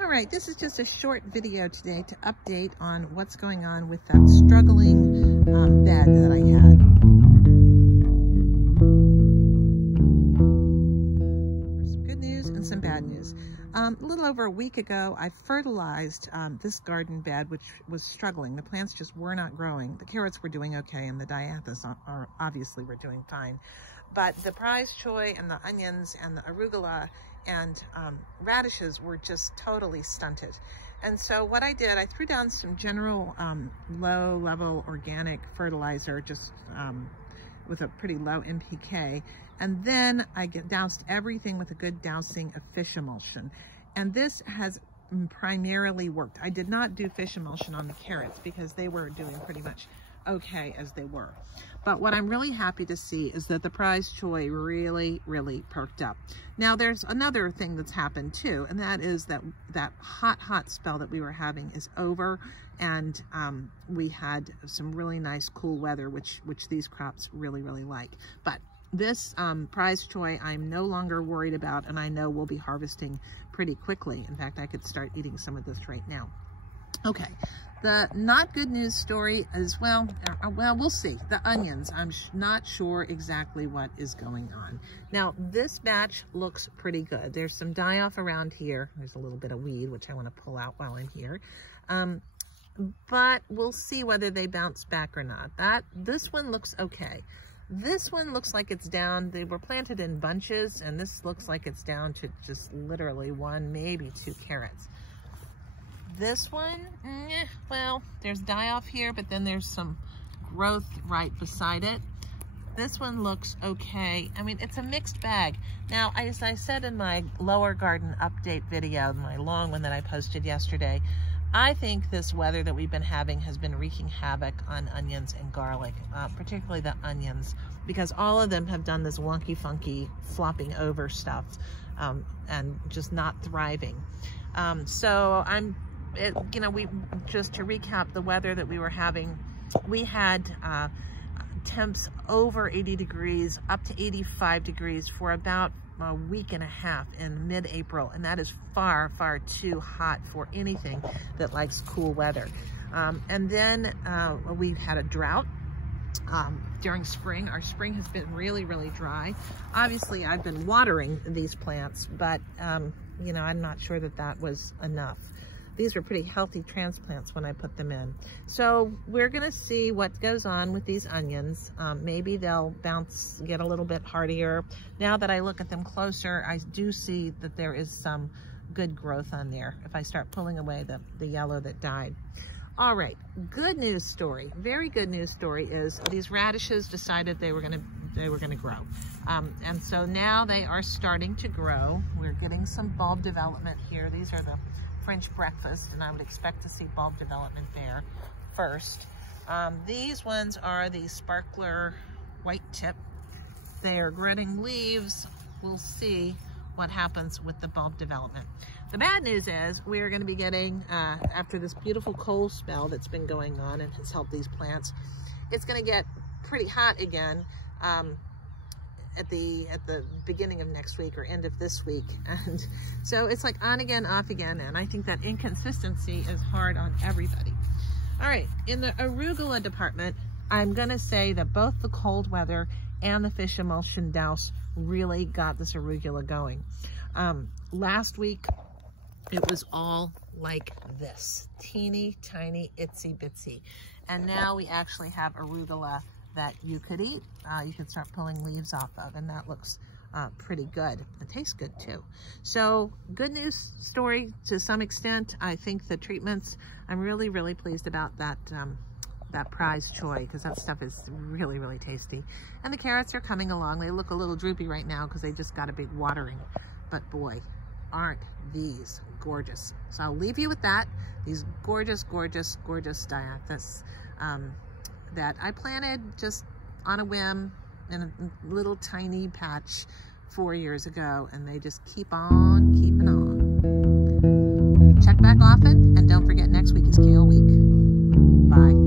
All right, this is just a short video today to update on what's going on with that struggling bed that I had. Some good news and some bad news. A little over a week ago, I fertilized this garden bed, which was struggling. The plants just were not growing. The carrots were doing okay, and the dianthus are obviously were doing fine. But the Prize Choi and the onions and the arugula and radishes were just totally stunted. And so what I did, I threw down some general low-level organic fertilizer, just with a pretty low NPK. And then I doused everything with a good dousing of fish emulsion. And this has primarily worked. I did not do fish emulsion on the carrots because they were doing pretty much okay as they were. But what I'm really happy to see is that the Prize Choi really perked up. Now there's another thing that's happened too, and that is that hot spell that we were having is over, and we had some really nice cool weather, which these crops really like. But this Prize Choi I'm no longer worried about, and I know we'll be harvesting pretty quickly. In fact, I could start eating some of this right now. Okay, the not good news story as well, we'll see. The onions, I'm not sure exactly what is going on. Now, this batch looks pretty good. There's some die-off around here. There's a little bit of weed, which I want to pull out while I'm here. But we'll see whether they bounce back or not. This one looks okay. This one looks like it's down. They were planted in bunches, and this looks like it's down to just literally 1, maybe 2 carrots. This one, well, there's die-off here, but then there's some growth right beside it. This one looks okay. I mean, it's a mixed bag. Now, as I said in my lower garden update video, my long one that I posted yesterday, I think this weather that we've been having has been wreaking havoc on onions and garlic, particularly the onions, because all of them have done this wonky, funky, flopping over stuff and just not thriving. So we just to recap the weather that we were having, we had temps over 80 degrees up to 85 degrees for about a week and a half in mid-April, and that is far too hot for anything that likes cool weather. And then we had a drought during spring. Our spring has been really dry. Obviously, I've been watering these plants, but I'm not sure that was enough. These were pretty healthy transplants when I put them in. So we're gonna see what goes on with these onions. Maybe they'll get a little bit hardier. Now that I look at them closer, I do see that there is some good growth on there if I start pulling away the yellow that died. All right, good news story, very good news story is these radishes decided they were gonna grow. And so now they are starting to grow. We're getting some bulb development here. These are the French breakfast, and I would expect to see bulb development there first. These ones are the sparkler white tip. They are growing leaves. We'll see what happens with the bulb development. The bad news is we are going to be getting, after this beautiful cold spell that's been going on and has helped these plants, it's going to get pretty hot again at the beginning of next week or end of this week. And so it's like on again, off again. And I think that inconsistency is hard on everybody. All right, in the arugula department, I'm gonna say that both the cold weather and the fish emulsion douse really got this arugula going. Last week, it was all like this, teeny tiny, itsy bitsy. And now we actually have arugula that you could eat. You can start pulling leaves off of, and that looks pretty good. It tastes good too. So good news story to some extent. I think the treatments, I'm really pleased about that Prize Choi, because that stuff is really tasty. And the carrots are coming along. They look a little droopy right now because they just got a big watering, but boy, aren't these gorgeous. So I'll leave you with that. These gorgeous dianthus that I planted just on a whim in a little tiny patch 4 years ago, and they just keep on keeping on. Check back often, and don't forget next week is kale week. Bye.